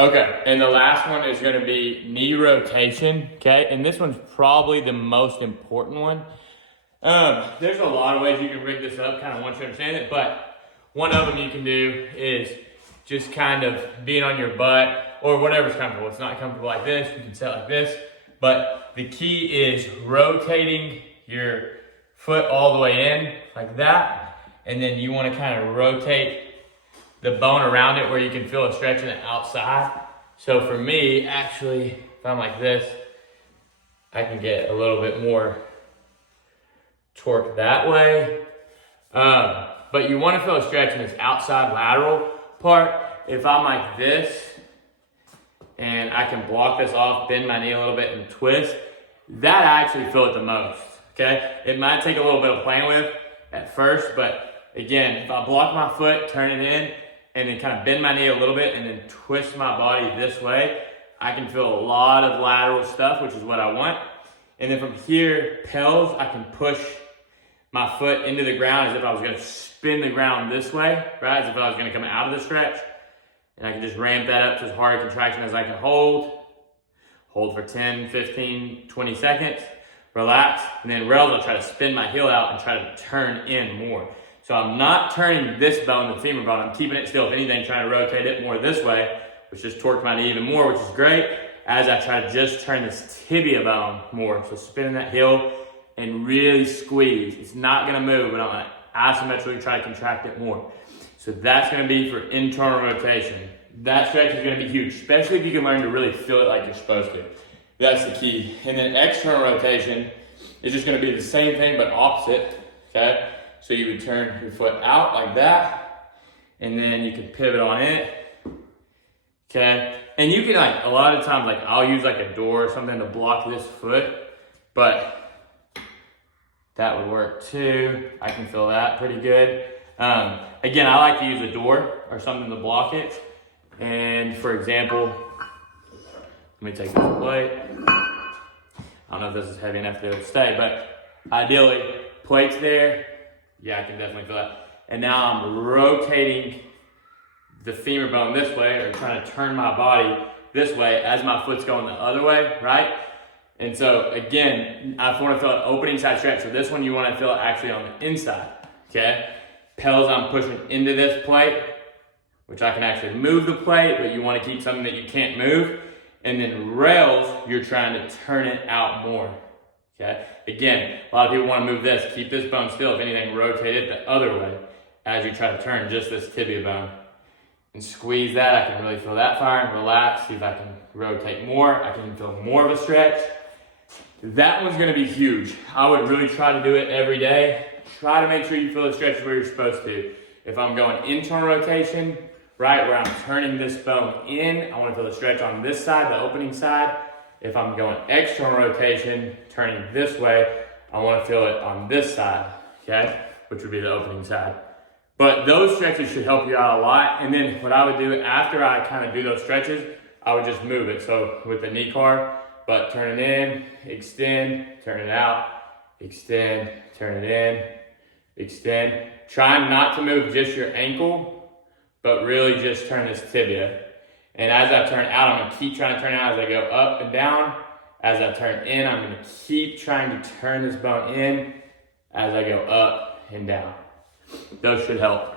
Okay, and the last one is gonna be knee rotation, okay? And this one's probably the most important one. There's a lot of ways you can rig this up, kind of once you understand it, but one of them you can do is just kind of being on your butt or whatever's comfortable. It's not comfortable like this, you can set like this, but the key is rotating your foot all the way in like that, and then you want to kind of rotate the bone around it where you can feel a stretch in the outside. So for me, actually, if I'm like this, I can get a little bit more torque that way. But you want to feel a stretch in this outside lateral part. If I'm like this, and I can block this off, bend my knee a little bit and twist, that I actually feel it the most, okay? It might take a little bit of playing with at first, but again, if I block my foot, turn it in, and then kind of bend my knee a little bit and then twist my body this way, I can feel a lot of lateral stuff, which is what I want. And then from here, pels, I can push my foot into the ground as if I was gonna spin the ground this way, right? As if I was gonna come out of the stretch. And I can just ramp that up to as hard a contraction as I can hold. Hold for 10, 15, 20 seconds, relax, and then rails, I'll try to spin my heel out and try to turn in more. So I'm not turning this bone, the femur bone, I'm keeping it still. If anything, trying to rotate it more this way, which just torques my knee even more, which is great, as I try to just turn this tibia bone more. So spinning that heel and really squeeze. It's not gonna move, but I'm gonna asymmetrically try to contract it more. So that's gonna be for internal rotation. That stretch is gonna be huge, especially if you can learn to really feel it like you're supposed to. That's the key. And then external rotation is just gonna be the same thing, but opposite, okay? So you would turn your foot out like that, and then you can pivot on it, okay? And you can a lot of times, I'll use a door or something to block this foot, but that would work too. I can feel that pretty good. Again, I like to use a door or something to block it. And for example, let me take this plate. I don't know if this is heavy enough to stay, but ideally, plate's there. Yeah, I can definitely feel that. And now I'm rotating the femur bone this way, or trying to turn my body this way as my foot's going the other way, right? And so again, I want to feel an opening side stretch. So this one, you want to feel it actually on the inside, okay? Pels, I'm pushing into this plate, which I can actually move the plate, but you want to keep something that you can't move. And then rails, you're trying to turn it out more, okay? Again, a lot of people want to move this. Keep this bone still. If anything, rotate it the other way as you try to turn just this tibia bone. And squeeze that. I can really feel that fire and relax. See if I can rotate more. I can feel more of a stretch. That one's gonna be huge. I would really try to do it every day. Try to make sure you feel the stretch where you're supposed to. If I'm going internal rotation, right, where I'm turning this bone in, I wanna feel the stretch on this side, the opening side. If I'm going external rotation, turning this way, I wanna feel it on this side, okay? Which would be the opening side. But those stretches should help you out a lot. And then what I would do after I kind of do those stretches, I would just move it. So with the knee car, but turn it in, extend, turn it out, extend, turn it in, extend. Try not to move just your ankle, but really just turn this tibia. And as I turn out, I'm gonna keep trying to turn out as I go up and down. As I turn in, I'm gonna keep trying to turn this bone in as I go up and down. Those should help.